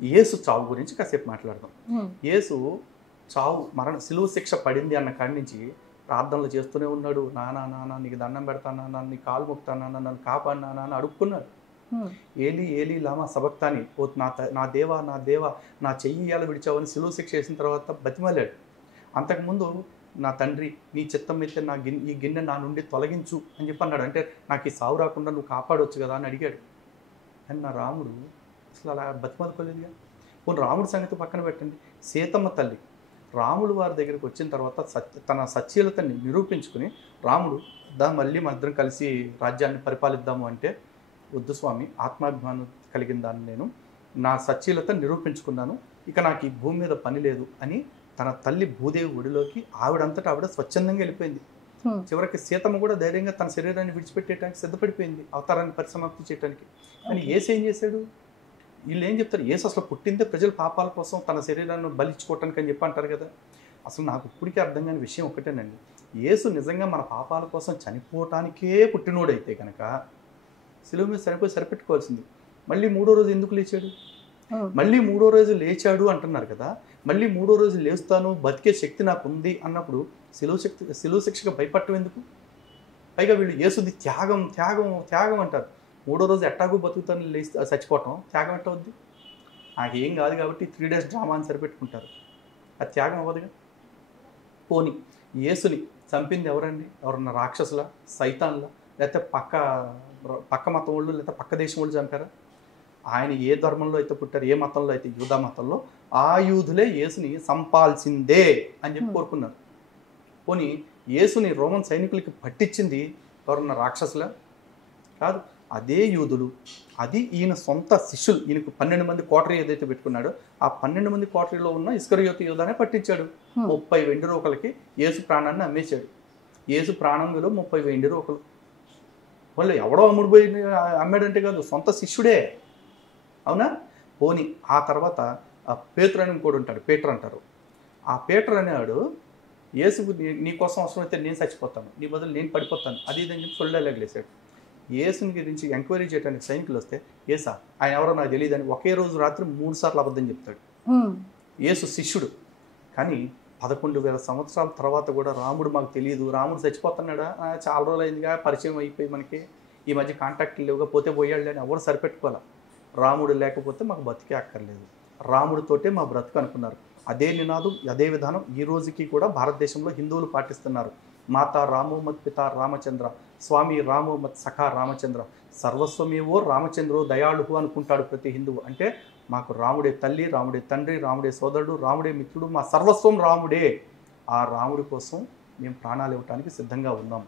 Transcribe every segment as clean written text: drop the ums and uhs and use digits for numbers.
యేసు చావు గురించి కాసేపు మాట్లాడదాం. యేసు చావు శిలువ శిక్ష పడింది అన్న కాడి నుంచి ప్రార్థనలు చేస్తూనే ఉన్నాడు. నానా నానా నీకు దండం పెడతానా, నన్ను నీ కాలు మొక్కుతానా, నన్ను కాపాడినా అని అడుక్కున్నాడు. ఏలి ఏలి లామా సబక్తాని, ఓ నా దేవా నా దేవా నా చెయ్యి ఇయ్యాల విడిచావని శిలువ శిక్ష వేసిన తర్వాత బతిమాలాడు. అంతకుముందు నా తండ్రి నీ చిత్తం అయితే ఈ గిన్నె నా నుండి తొలగించు అని చెప్పి అన్నాడు. అంటే నాకు ఈ సావు రాకుండా నువ్వు కాపాడవచ్చు కదా అని అడిగాడు. అని నా రాముడు అసలు అలా బతిమలుకోలేదుగా. పోనీ రాముడి సంగతి పక్కన పెట్టండి. సీతమ్మ తల్లి రాముడు వారి దగ్గరికి వచ్చిన తర్వాత తన సత్యలతని నిరూపించుకుని రాముడు మళ్ళీ మన ఇద్దరం కలిసి రాజ్యాన్ని పరిపాలిద్దాము అంటే, వద్దు స్వామి, ఆత్మాభిమానం కలిగిన దాన్ని నేను నా సత్యలత నిరూపించుకున్నాను, ఇక నాకు ఈ భూమి మీద పని లేదు అని తన తల్లి భూదేవి ఒడిలోకి ఆవిడంతటా ఆవిడ స్వచ్ఛందంగా వెళ్ళిపోయింది. చివరికి సీతమ్మ కూడా ధైర్యంగా తన శరీరాన్ని విడిచిపెట్టేయడానికి సిద్ధపడిపోయింది, అవతారాన్ని పరిసమాప్తి చేయడానికి. కానీ యేసు ఏం చేశాడు? వీళ్ళు ఏం చెప్తారు? యేసు అసలు పుట్టిందే ప్రజల పాపాల కోసం, తన శరీరాన్ని బలిచ్చుకోవటానికి అని చెప్పి అంటారు కదా. అసలు నాకు ఇప్పటికీ అర్థం కాని విషయం ఒకటేనండి, యేసు నిజంగా మన పాపాల కోసం చనిపోవటానికే పుట్టినోడైతే కనుక శిలువ మీద సరిపెట్టుకోవాల్సింది. మళ్ళీ మూడో రోజు ఎందుకు లేచాడు? మళ్ళీ మూడో రోజు లేచాడు అంటున్నారు కదా. మళ్ళీ మూడో రోజు లేస్తాను, బతికే శక్తి నాకు ఉంది అన్నప్పుడు శిలువ శిక్షగా భయపడటం ఎందుకు? పైగా వీళ్ళు యేసుది త్యాగం త్యాగం త్యాగం అంటారు. మూడో రోజు ఎట్టాగూ బతుకుతాను లేచి చచ్చిపోవటం త్యాగం ఎట్ట అవుద్ది? నాకేం కాదు కాబట్టి 3 days డ్రామా అని సరిపెట్టుకుంటారు. అది త్యాగం అవ్వదుగా. పోని యేసుని చంపింది ఎవరండి? ఎవరన్నా రాక్షసుల, సైతాన్లా, లేకపోతే పక్క మతం వాళ్ళు, లేకపోతే పక్క దేశం వాళ్ళు చంపారా? ఆయన ఏ ధర్మంలో అయితే పుట్టారు, ఏ మతంలో అయితే, యూదా మతంలో, ఆ యూదులే యేసుని చంపాల్సిందే అని చెప్పి కోరుకున్నారు. పోనీ యేసుని రోమన్ సైనికులకి పట్టించింది ఎవరన్నా రాక్షసుల? కాదు, అదే యూదులు. అది ఈయన సొంత శిష్యులు. ఈయనకు 12 మంది కోటరీ ఏదైతే పెట్టుకున్నాడో ఆ 12 మంది కోటరీలో ఉన్న ఇస్కరియోతు యూదానే పట్టించాడు. 30 వెండి రూకలకి యేసు ప్రాణాన్ని అమ్మేశాడు. యేసు ప్రాణం విలువ 30 వెండి రూకలు. వాళ్ళు ఎవడో అమ్మాడంటే కాదు, సొంత శిష్యుడే. అవునా? పోని ఆ తర్వాత పేతురు అని ఇంకోటి ఉంటాడు, పీటర్ అంటారు. ఆ పీటర్ అనేవాడు యేసుకు నీ కోసం అవసరమైతే నేను చచ్చిపోతాను, నీ బదులు నేను పడిపోతాను, అది ఇదని చెప్పి సొల్లేలాగలేసాడు. యేసుని గురించి ఎంక్వైరీ చేయడానికి సైనికులు వస్తే, యేసా ఆయన ఎవరో నాకు తెలియదని ఒకే రోజు రాత్రి 3 సార్లు అబద్ధం చెప్తాడు. యేసు శిష్యుడు. కానీ 11,000 సంవత్సరాల తర్వాత కూడా రాముడు మాకు తెలియదు, రాముడు చచ్చిపోతున్నాడా, చాలా రోజులు అయిందిగా, పరిచయం అయిపోయి మనకి ఈ మధ్య కాంటాక్ట్లు లేవుగా, పోతే పోయాడు అని ఎవరు సరిపెట్టుకోవాలి. రాముడు లేకపోతే మాకు బతికే అక్కర్లేదు, రాముడితోటే మా బ్రతుకు అనుకున్నారు. అదే నినాదం, అదే విధానం ఈ రోజుకి కూడా భారతదేశంలో హిందువులు పాటిస్తున్నారు. మాతా రామో మత్ పితా రామచంద్ర, స్వామి రామో మత్ సఖా రామచంద్ర, సర్వస్వమేవో రామచంద్రో దయాళువు అనుకుంటాడు ప్రతి హిందువు. అంటే మాకు రాముడే తల్లి, రాముడే తండ్రి, రాముడే సోదరుడు, రాముడే మిత్రుడు, మా సర్వస్వం రాముడే. ఆ రాముడి కోసం మేము ప్రాణాలు ఇవ్వటానికి సిద్ధంగా ఉన్నాం.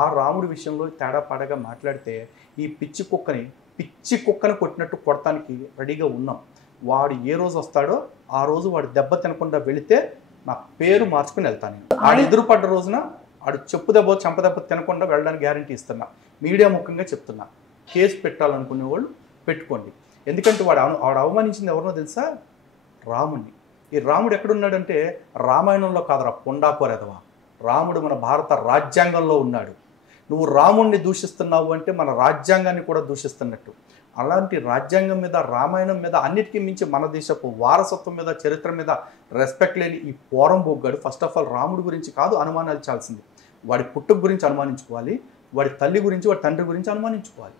ఆ రాముడి విషయంలో తేడాపాడగా మాట్లాడితే ఈ పిచ్చి కుక్కని కొట్టినట్టు కొడటానికి రెడీగా ఉన్నాం. వాడు ఏ రోజు వస్తాడో ఆ రోజు వాడు దెబ్బ తినకుండా వెళితే నా పేరు మార్చుకుని వెళ్తాను. ఆడు ఎదురుపడ్డ రోజున ఆడు చంపదెబ్బ తినకుండా వెళ్ళడానికి గ్యారంటీ ఇస్తున్నా. మీడియా ముఖంగా చెప్తున్నా, కేసు పెట్టాలనుకునే వాళ్ళు పెట్టుకోండి. ఎందుకంటే వాడు అవమానించింది ఎవరినో తెలుసా? రాముడిని. ఈ రాముడు ఎక్కడున్నాడంటే రామాయణంలో కాదురా పొండాకోరెదవా, రాముడు మన భారత రాజ్యాంగంలో ఉన్నాడు. నువ్వు రాముడిని దూషిస్తున్నావు అంటే మన రాజ్యాంగాన్ని కూడా దూషిస్తున్నట్టు. అలాంటి రాజ్యాంగం మీద, రామాయణం మీద, అన్నిటికీ మించి మన దేశపు వారసత్వం మీద, చరిత్ర మీద రెస్పెక్ట్ లేని ఈ పోరం బొగ్గాడు ఫస్ట్ ఆఫ్ ఆల్ రాముడి గురించి కాదు అనుమానాలు చాల్సింది. వాడి పుట్టుక గురించి అనుమానించుకోవాలి, వాడి తల్లి గురించి, వాడి తండ్రి గురించి అనుమానించుకోవాలి.